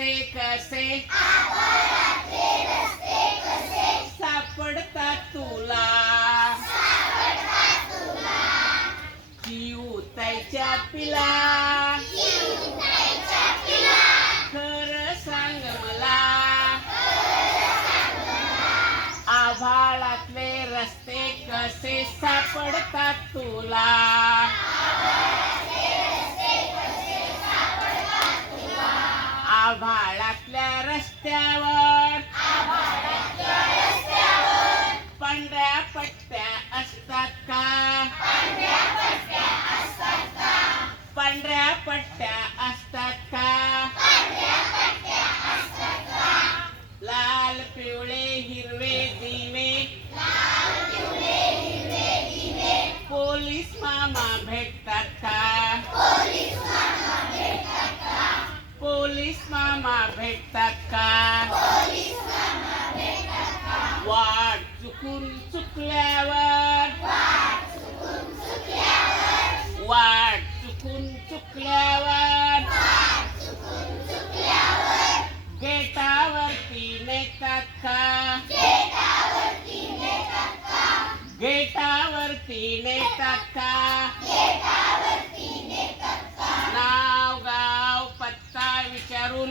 रस्ते कसे सापडतात तुला चिऊताईच्या पिला खरं सांग मला आभाळातले रस्ते कसे सापडतात तुला आभाळातल्या रस्त्यावर पांढऱ्या पट्ट्या असतात का पांढऱ्या पट्ट्या असतात का लाल पिवळे हिरवे दिवे पोलीस मामा भेटतात का पोलीस मामा भेटतात का वाट चुकून चुकल्यावर वाट चुकून चुकल्यावर गेटावरती नेतात का गेटावरती नेतात का नाव गाव पत्ता विचारून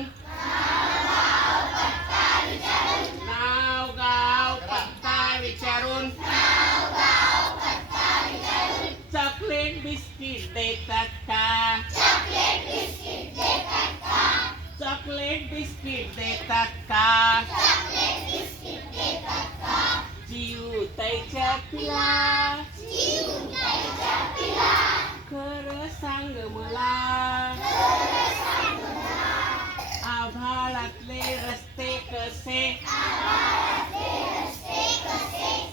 नाव गाव पत्ता विचारून चॉकलेट बिस्किट देतात का चॉकलेट बिस्किट देतात का चिऊताईच्या पिला खरं सांग मला आभाळातले रस्ते कसे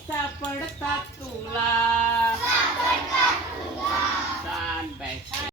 सापडतात तुला